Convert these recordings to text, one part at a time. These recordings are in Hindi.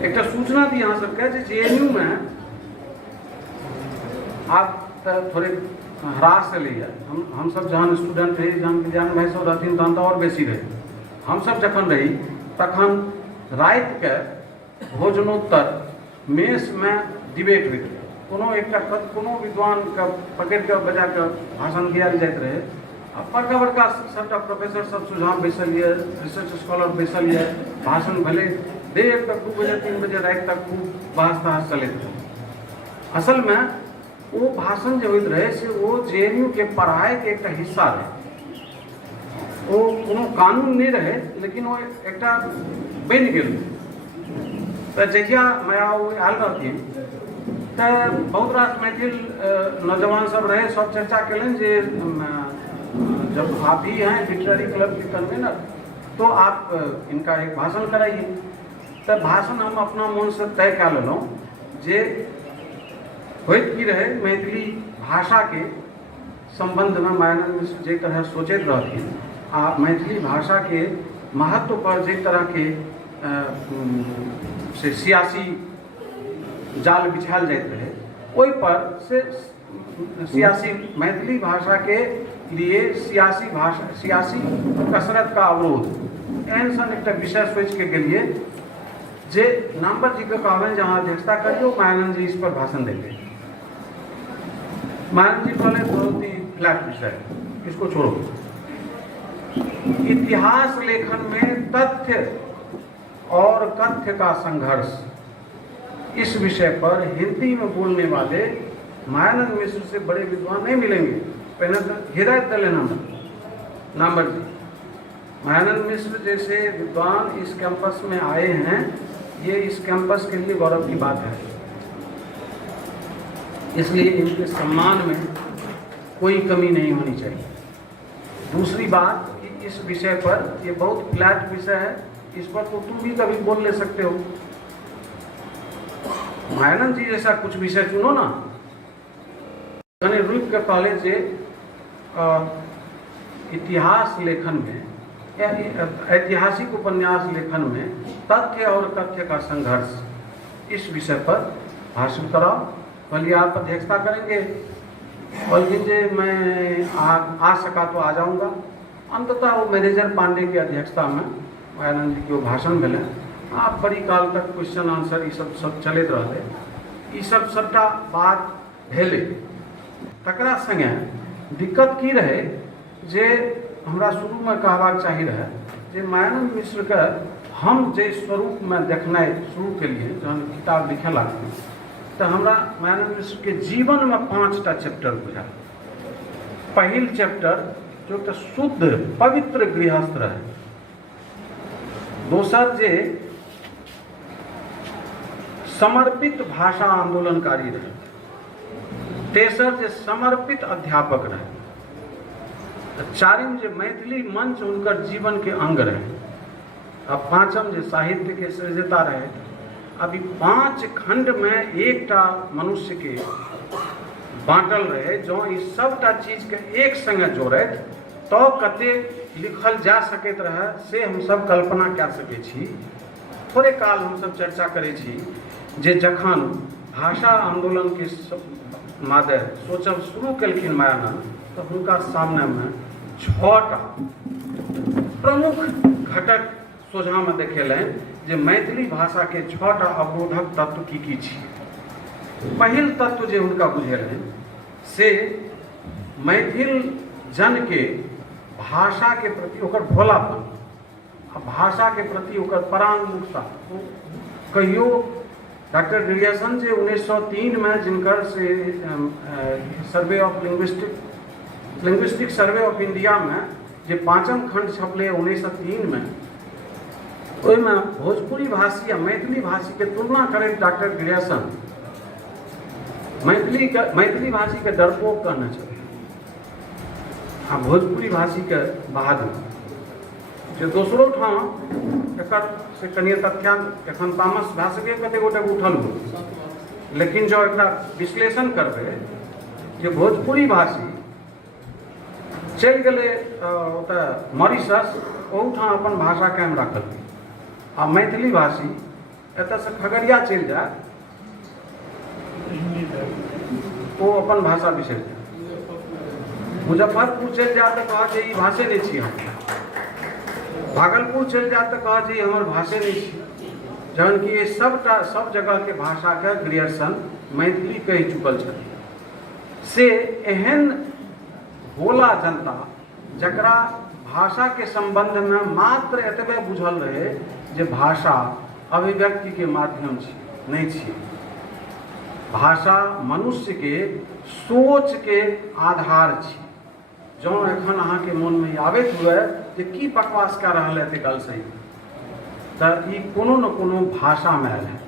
एक सूचना दी अहाँ सबके जे जेएनयू में आप थोड़े ह्रास एलैए। हम सब जहन स्टूडेंट रही, जहन विज्ञान भाई सब रहथिन तहन तो और बेसी रही। हम सब जखन रही तखन राति के भोजनोत्तर मेस में डिबेट होइत रहे। कोनो विद्वान के पकड़ के बजा के भाषण दिया जाइत रहे। आ बड़का बड़का सबटा प्रोफेसर सब सुझाव बैसल ये, रिसर्च स्कॉलर बैसल ये, भाषण भेले देर तक 2 बजे 3 बजे राति तक खूब बहस तहस चलैत रहे। असल में वो भाषण जो होइत रहे से वो जेएनयू के पढ़ाई के एक हिस्सा रहे। वो कोनो कानून नहीं रहे, लेकिन वो एक बन गए। तो जहिया माया वो आयल रहथिन तो बहुत रास मैथिल नौजवान सब रहे, सब चर्चा कलन जे जब आप ही हैं लिटरेरी क्लब के कन्वीनर तो आप इनका एक भाषण कराइए। तो भाषण हम अपना मन से तय कर लेलहुँ जे होइत की रहे मैथिली भाषा के संबंध में मायानंद मिश्र जे तरह सोचैत रहथिन आ मैथिली भाषा के महत्व पर जे तरह के से सियासी जाल बिछायल जाइत रहे, ओहि पर से सियासी मैथिली भाषा के लिए सियासी कसरत का अवरोध एहन सन एक विषय सोच के गेलिए जे नामवर जी के कहबनि जहाँ अध्यक्षता करियो, मायानंद जी इस पर भाषण देंगे। मायानंद जी बोले बहुत ही फ्लैट विषय, इसको छोड़ो। इतिहास लेखन में तथ्य और कथ्य का संघर्ष, इस विषय पर हिंदी में बोलने वाले मायानंद मिश्र से बड़े विद्वान नहीं मिलेंगे। पहले तो हिदायत कर लेना नामवर जी। मायानंद मिश्र जैसे विद्वान इस कैंपस में आए हैं, ये इस कैंपस के लिए गौरव की बात है। इसलिए इनके सम्मान में कोई कमी नहीं होनी चाहिए। दूसरी बात कि इस विषय पर, ये बहुत फ्लैट विषय है, इस पर तो तुम भी कभी बोल ले सकते हो। मायानंद जी जैसा कुछ विषय चुनो ना। मैंने रुक के पहले से इतिहास लेखन में या ऐतिहासिक उपन्यास लेखन में तथ्य और कथ्य का संघर्ष, इस विषय पर भाषण कराओ। बोलिए आप अध्यक्षता करेंगे, बोलिए जे मैं आ सका तो आ जाऊंगा। अंततः वो मैनेजर पांडे की अध्यक्षता में मायानंद जी के वो भाषण मिले। आप बड़ी काल तक क्वेश्चन आंसर ये सब चलते रहे। ये सब सबटा बात भेले। तकरा संगे दिक्कत की रहे जे हमरा शुरू में कहबाक चाही रहे जे मायानंद मिश्र के हम जे स्वरूप में देखनाइ शुरू केलिए, जहन किताब लिखे लागल तो हमरा मायानंद मिश्र के जीवन में 5टा चैप्टर बुझायल। पहिल चैप्टर जो तो शुद्ध पवित्र गृहस्थ रहे। दोसर जे समर्पित भाषा आंदोलनकारी रहे। तेसर जे समर्पित अध्यापक रहे। चारिम जे मैथिली मंच उनकर जीवन के अंग रहे। अब पांचम जे साहित्य के सृजता रहे। अभी 5 खंड में एकटा मनुष्य के बांटल रहे। जो इस सबटा चीज के एक संगे जोड़ैत तो कते लिखल जा सकैत रहे से हम सब कल्पना कए सकै छी। थोड़े काल हम सब चर्चा करै छी जे जखन भाषा आंदोलन के मादे सोचब शुरू केलखिन मायानंद, तो हुनका सामने में 6टा प्रमुख घटक सोझा में देखेलनि जे मैथिली भाषा के 6टा अवरोधक तत्व की छी। पहिल तत्व जे हुनका बुझेलनि से मैथिल जन के भाषा के प्रति ओकर भोलापन, भाषा के प्रति ओकर परांगमुखता। कहियो डॉक्टर ग्रियर्सन जे 1903 में जिनकर से survey of linguistic survey of India में जे 5म खंड छपले 1903 में, ओहिमे भोजपुरी भाषी आ मैथिली भाषी के तुलना करैत डॉक्टर ग्रियर्सन मैथिली भाषी के डरपोक कहने छथिन आ भोजपुरी भाषी के बहादुर। जे दोसरो ठाम एकर से कनिए तथ्यांक एखन तामस भए सके कते गोटे उठल हो, लेकिन जो एकरा विश्लेषण करबै जे भोजपुरी भाषी चलि गेलै ओतऽ मॉरिशस, ओहूठाम अपन भाषा कायम राखल आ मैथिली भाषी एतऽ से खगड़िया चलि जाए ओ अपन भाषा बिसरि जाए। मुजफ्फरपुर चलि जाए तऽ कहत जे ई भाषे नहि छी हम। भागलपुर चलि जाए तऽ कहत जे ई हमर भाषे नहि छी। जहन कि ये सब जगह के भाषा के ग्रियर्सन मैथिली कहि चुकल छथिन। से एहन भोला जनता जकरा भाषा के संबंध में मात्र एतबे बुझल रहे जे भाषा अभिव्यक्ति के माध्यम छी, नहीं छी। भाषा मनुष्य के सोच के आधार छी। जो एखन अहाँ के मन में आबैत हुए जे की बकवास कऽ रहल है गल सही, तऽ ई कोनो न कोनो भाषा में आयल है।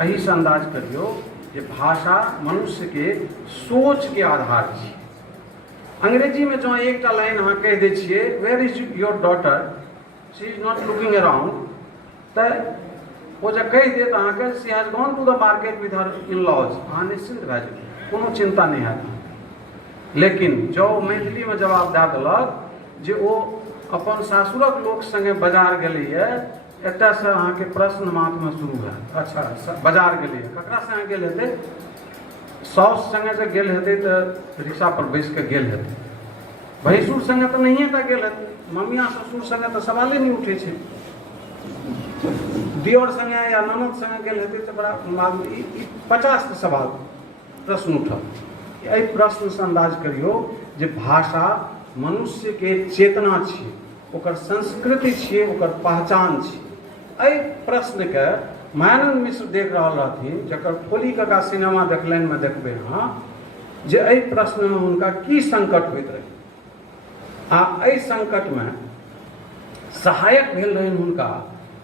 एही से अंदाज करियो जे भाषा मनुष्य के सोच के आधार छी। अंग्रेजी में जो एक लाइन अहाँ कह दै छियै, where is your daughter, she is not looking around, तऽ वो जब कह देत अहाँके she has gone to the market with her in laws, अहाँ निश्चिंत भए जेबै, कोनो चिंता नहीं है। लेकिन जो मैथिली में जवाब दए देलक जे ओ अपन सासुरक लोक संगे बाजार गेलैए, एतऽ से अहाँके प्रश्न माथ में शुरू हैत। अच्छा बाजार गेलैए, ककरा संगे गेल हेतै? साउस संगे से गेल हेतै तऽ रिक्शा पर बैस के गेल हेतै। भैंसुर संगे तऽ नहिए टा गेल हेतै, ममिया ससुर संगे तऽ सवाले नहीं उठे छै। दियोर संगे या ननद संगे गेल हेतै तऽ बड़ा 50 सवाल प्रश्न उठल। एहि प्रश्न से अंदाज करियो जे भाषा मनुष्य के चेतना छियै, ओकर संस्कृति छियै, ओकर पहचान छियै। एहि प्रश्न के मायानन्द मिश्र देख रहल रहथिन, जकर खोली कका सिनेमा देखलनि में देखबै अहाँ जे एहि प्रश्न में हुनका की संकट होइत रहे। आ एहि संकट में सहायक भेल रहनि हुनका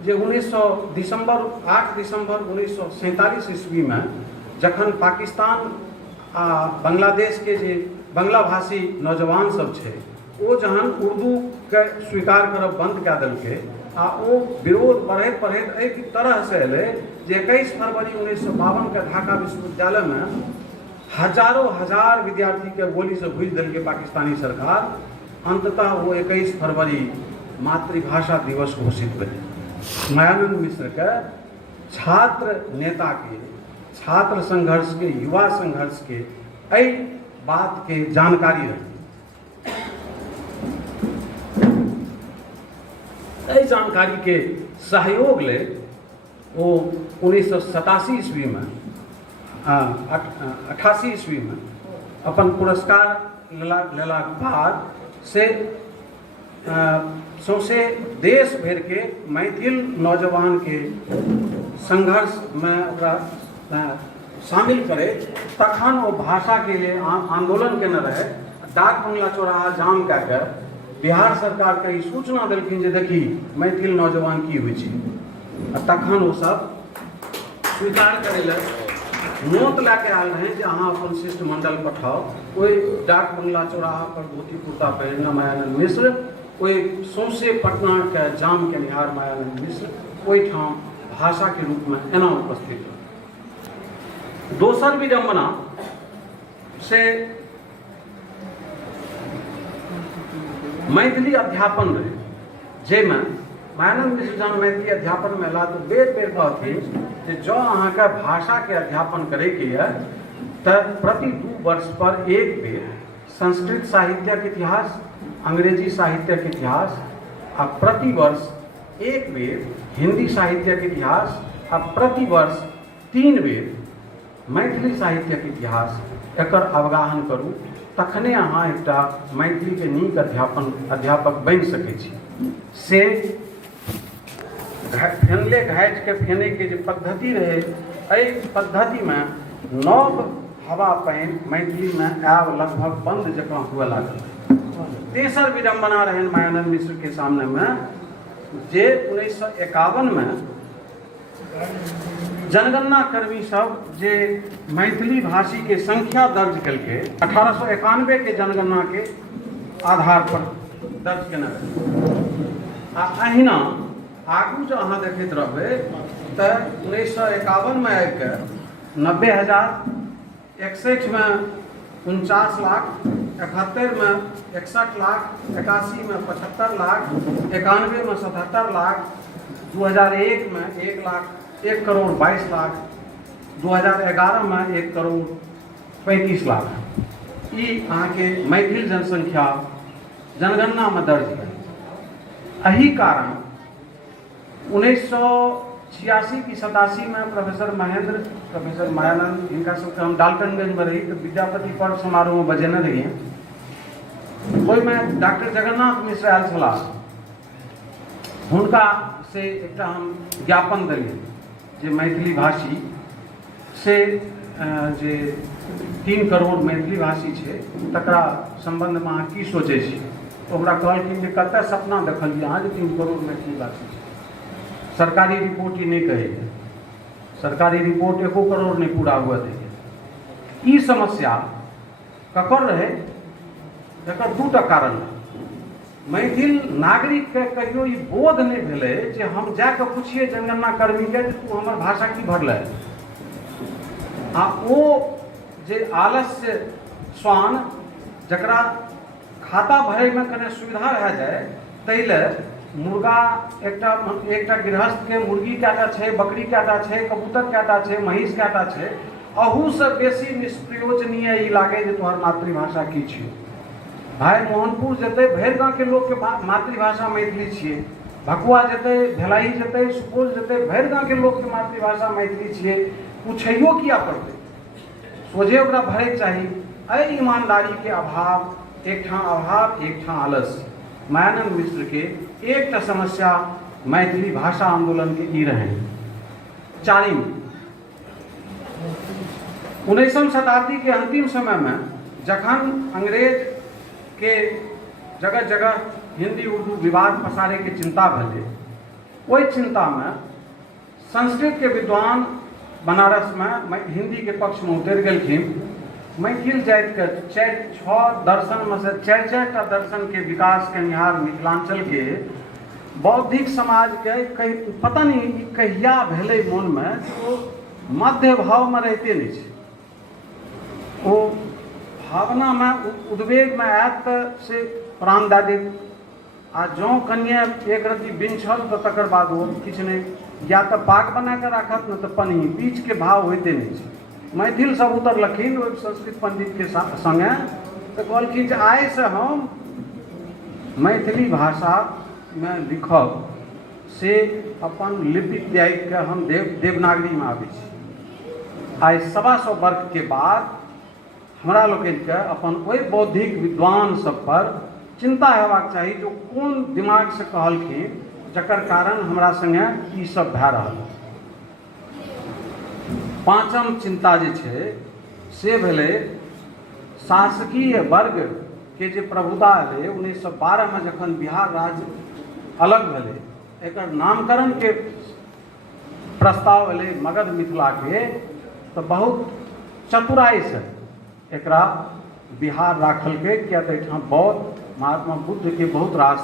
जे 8 दिसंबर 1947 ईस्वी में जखन पाकिस्तान आ बांग्लादेश के जे बांग्ला भाषी नौजवान सब छै, ओ जहन उर्दू के स्वीकार करब बंद कऽ देलकै आ ओ विरोध बढ़ैत बढ़ैत एहि तरह से एलै जे 21 फरवरी 1952 के ढाका विश्वविद्यालय में हजारों हजार विद्यार्थी के गोली से भूजि देलकै पाकिस्तानी सरकार। अंततः वो 21 फरवरी मातृभाषा दिवस घोषित भेलै। मायानन्द मिश्र के छात्र नेता के, छात्र संघर्ष के, युवा संघर्ष के एहि बात के जानकारी रही। एहि जानकारी के सहयोग ले वो 1987 ईस्वी में 88 ईस्वी में अपन पुरस्कार लेलाक बाद से सौंसे देश भर के मैथिल नौजवान के संघर्ष में ओकरा शामिल करे, तखन वो भाषा के लिए आंदोलन केने रहे। डाक बंगला चौराहा जाम कऽ के बिहार सरकार के ई सूचना देलखिन जे देखी मैथिल नौजवान की होइ छै। तखन वो सब स्वीकार करे नोट लैके आयल रहे जे अहाँ अपन शिष्टमंडल पठाओ। ओहि डाक बंगला चौराहा पर धोती कुर्ता पहिरने मायानन्द मिश्र, ओहि सौंसे पटना के जाम के निहार मायानन्द मिश्र ओहिठाम भाषा के रूप में एना उपस्थित रहे। दोसर विडंबना से मैथिली अध्यापन रहे, जाहिमे मायानन्द मिश्र जहन मैथिली अध्यापन में ला तो बेर बेर कहथिन जे जो अहाँके भाषा के अध्यापन करे के ये तऽ प्रति 2 वर्ष पर एक बेर संस्कृत साहित्यक इतिहास, अंग्रेजी साहित्यक इतिहास, आ प्रति वर्ष एक बेर हिंदी साहित्यक इतिहास, आ प्रति वर्ष 3 बेर मैथिली साहित्यक इतिहास एकर अवगाहन करू, तखने अहाँ एकटा मैथिली के नीक अध्यापक बनि सकै छी। से फेनले घाटि के फेने के जे पद्धति रहे, एहि पद्धति में नव हवा पानि मैथिली में आब लगभग बंद जकाँ हुए लागल। तेसर विडंबना रहे मायानन्द मिश्र के सामने में जे 1951 में जनगणना कर्मी सब जे मैथिली भाषी के संख्या दर्ज कलके 1891 के जनगणना के आधार पर दर्ज केने रहे। आ अहिना आगू जो अहाँ देखैत रहबै तऽ 1951 में आबि के 90,000, 61 में 49 लाख, 71 में 61 लाख, 81 में 75 लाख, 91 में 77 लाख, 2001 में 1,01,000 1 करोड़ 22 लाख, 2011 में 1 करोड़ 35 लाख ई अहाँ के मैथिल जनसंख्या जनगणना में दर्ज है। यही कारण 1986 की 87 में प्रोफेसर महेंद्र, प्रोफेसर मायानंद, इनका सबके हम डाल्टनगंज में रही तो विद्यापति पर्व समारोह में बजेने रही हैं। कोई में डॉक्टर जगन्नाथ मिश्र आयल छलाह, हुनका से एक हम ज्ञापन दिलिए जे मैथिली भाषी से जे 3 करोड़ मैथिली भाषी छै तकरा संबंध में अहाँ की सोचै छी। तो हमरा कहलखिन जे कतऽ सपना देखलिए अहाँ जे 3 करोड़ मैथिली भाषी छै। सरकारी रिपोर्ट ही नहीं कहेगी, सरकारी रिपोर्ट 1 करोड़ नहीं पूरा हुआ देगी। ई समस्या ककर रहे, एकर 2टा कारण है। मैथिल नागरिक के कहियो ई बोध नहीं भेलै जे हम जाके पूछिए जनगणना कर्मी के जे तू हमर भाषा की भरले, आ ओ जे आलस्य स्वान जकरा खाता भरे में कने सुविधा रह जाए तैले मुर्गा एकटा गृहस्थ के मुर्गी कैटा छै, बकरी कैटा छै, कबूतर कैटा छै, महीष कैटा छै, अहू से बेसी निष्प्रयोजनीय ई लागे जे तोहर मातृभाषा की छियै। भाई मोहनपुर जेतै भरि गाँव के लोग के मातृभाषा मैथिली छियै, भकुआ जेतै, भेलाही जेतै, सुपौल जेतै, भरि गाँव के लोग के मातृभाषा मैथिली छियै। पूछैयो किया पड़तै, सोझे ओकरा भरैके चाही। एहि ईमानदारी के अभाव, एकठां अभाव एकठां आलस्य। मायानंद मिश्र के एक समस्या मैथिली भाषा आंदोलन के ई रहे। 4वीं 19वीं शताब्दी के अंतिम समय में जखन अंग्रेज के जगह जगह हिंदी उर्दू विवाद पसारे के चिंता भेलै, ओहि चिंता में संस्कृत के विद्वान बनारस में हिंदी के पक्ष में उतरि गेलखिन। मैथिल जाति के 4-6 दर्शन में से 4-4टा दर्शन के विकास के निहार मिथिलांचल के बौद्धिक समाज के पता नहीं कहिया भेलै मन में तो मध्य भाव में रहते नहीं छै। ओ भावना में उद्वेग में आयत से प्राण दे देत, आ जँ कनिए एक रत्ती बिंछल तो तकर बाद ओ किछु नहीं, या तो पाक बना के राखत न तो पन्ही, बीच के भाव होते नहीं छै। मैथिल सब उतरलखिन ओहि संस्कृत पंडित के संगे तो कहलखिन जे आइ से हम मैथिली भाषा में लिखब से अपन लिपिक के हम देवनागरी में आबै छी। आइ 125 वर्ष के बाद हमरा लोकनि के अपन ओहि बौद्धिक विद्वान सब पर चिंता हेबाक चाही जो कोन दिमाग से कहलखिन जकर कारण हमरा संगे ई सब भए रहल। 5म चिंता जे छै से भेलै शासकीय वर्ग के जे प्रभुता एलै 1912 में जखन बिहार राज्य अलग भेलै, एकर नामकरण के प्रस्ताव एलै मगध मिथिला के, तो बहुत चतुराई से एकरा बिहार राखलकै, किया तऽ एहिठाम बौद्ध महात्मा बुद्ध के बहुत रास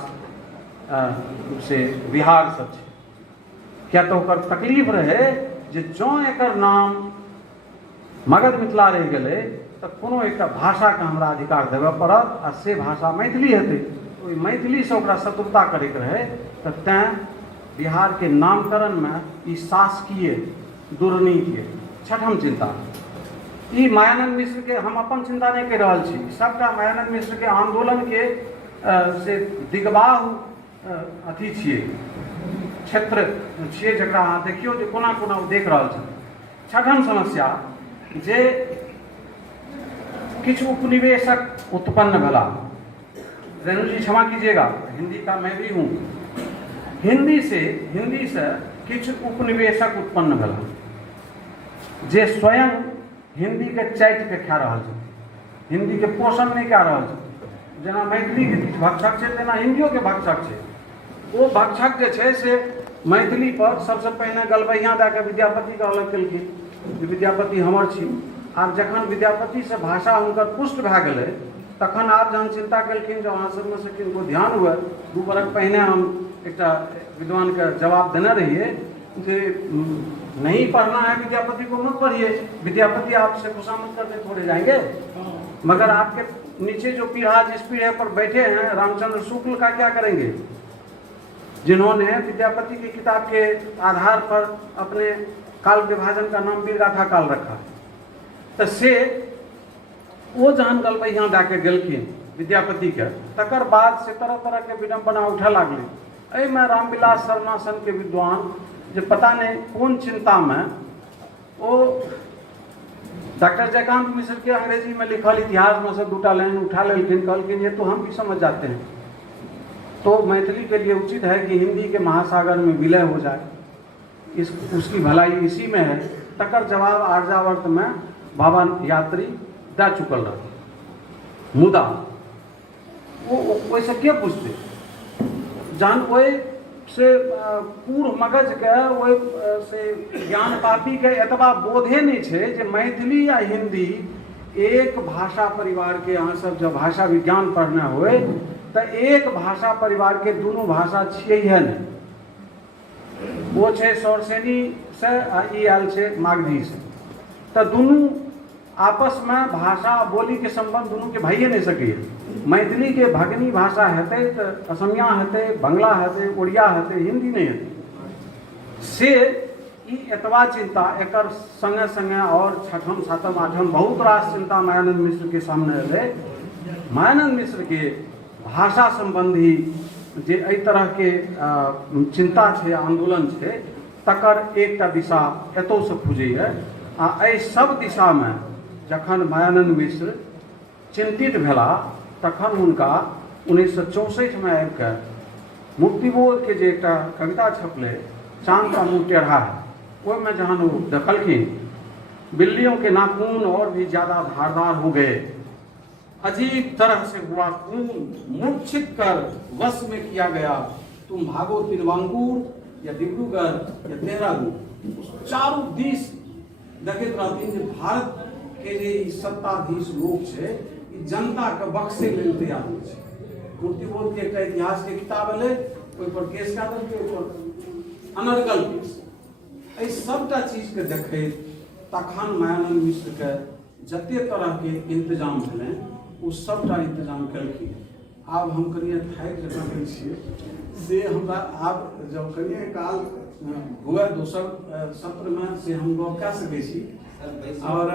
से बिहार सब छै। किया तऽ ओकर तकलीफ रहे जे जँ एकर नाम मगध मिथिला रहि गेलै तऽ कोनो एकटा भाषा के हमरा अधिकार देबऽ पड़त, आ से भाषा मैथिली हेतै। ओहि मैथिली से ओकरा शत्रुता करैके रहे, तऽ तेँ बिहार के नामकरण में ई शासकीय दुर्नीति। 6ठम चिंता ई मायानंद मिश्र के हम अपन चिंता नहीं कर रहल छी, सबटा मायानंद मिश्र के आंदोलन के से दिगबाह अथी छियै, क्षेत्र छियै जकरा अहाँ देखियौ जे कोना कोना ओ देख रहल छै। 6ठम समस्या जे किछु उपनिवेशक उत्पन्न भेला। रेणु जी क्षमा कीजिएगा, हिंदी का मैं भी हूँ। हिंदी से किछु उपनिवेशक उत्पन्न भेला जे स्वयं हिंदी के चाटि के खा रहल छै, हिंदी के पोषण नहीं कए रहल छै। जेना मैथिली के किछु भक्षक छै तेना हिंदियो के भक्षक छै। ओ भक्षक जे छै से मैथिली पर सबसे पहिने गलबैया दए के विद्यापति के अलग केलखिन जे विद्यापति हमर छी। आब जखन विद्यापति से भाषा हुनकर पुष्ट भए गेलै तखन आब जहन चिंता केलखिन जे अहाँ सबमे से किनको ध्यान हुए। 2 बरख पहिने हम एकटा विद्वान के जवाब देने रहिए जे नहीं पढ़ना है विद्यापति को मत पढ़िए, विद्यापति आपसे खुशामद करने थोड़े जाएंगे, मगर आपके नीचे जो पीढ़ा जिस पीढ़े पर बैठे हैं रामचंद्र शुक्ल का क्या करेंगे। जिन्होंने विद्यापति की किताब के आधार पर अपने काल विभाजन का नाम वीरगाथा काल रखा। तो से वो जहन गलबैया दए के गेलखिन विद्यापति के, तकर बाद से तरह तरह के विडम्बना उठे लागलै। एहिमे रामविलास शर्मा सन के विद्वान जे पता नहीं कौन चिंता में वो डॉक्टर जयकांत मिश्र के अंग्रेजी में लिखल इतिहास में से दूटा लाइन उठा लेकिन कहलखिन ये तो हम भी समझ जाते हैं, तो मैथिली के लिए उचित है कि हिंदी के महासागर में विलय हो जाए, उसकी भलाई इसी में है। तकर जवाब आर्यावर्त में बाबा यात्री दे चुकल रहे। मुदा वो वैसे के पूछते जान ओहि से पूर्व मगज के ओहि से ज्ञान पापी के एतबा बोधे नहीं है जे मैथिली या हिंदी एक भाषा परिवार के। अहाँ सब जब भाषा विज्ञान पढ़ने हुए तो एक भाषा परिवार के दोनों भाषा छियै नहीं, वो छे सौरसेनी से ई आयल छे मागधी से। तो दोनों आपस में भाषा बोली के संबंध दोनों के भइए नहीं सके। मैथिली के भगनी भाषा हेतै तो असमिया हेतै, बंगला हेतै, उड़िया हेतै, हिंदी नहीं हेतै। से ई एतबा चिंता एकर संगे संगे और छठम सातम आठम बहुत रास चिंता मायानंद मिश्र के सामने अयलै। मायानंद मिश्र के भाषा संबंधी जे एहि तरह के चिंता छे, आंदोलन छे, तकर एकटा दिशा एतौ से खुजैए। आ एहि सब दिशा में जखन मायानंद मिश्र चिंतित भेला तखन हुनका 1964 में आबि के मुक्तिबोध के जे एकटा कविता छपलै चांद का मुंह टेढ़ा है, ओहिमे जहन वो देखलखिन बिल्लियों के नाखून और भी ज्यादा धारदार हो गए, अजीब तरह से हुआ खून मूर्छित कर वश में किया गया, तुम भागो तिरुवांकूर या डिब्रूगढ़ या देहरादून। चारों दिश देखैत रहथिन जे भारत के जे सत्ताधीश लोग छे ई जनता के बक्से लेल तैयार होइ छै। मुक्तिबोध के एकटा इतिहास के किताब एलै, ओहि पर केस कए देलकै, ओहि पर अनर्गल केस। एहि सबटा चीज के देखैत तखन मायानंद मिश्र के जते तरह के इंतजाम भेलै ओ सबटा इंतजाम केलखिन। आब हम कनिए थाकि रहल छियै से हमरा आब जब कनिए काल हुए दोसर सत्र में से हम गप कए सकै छी। और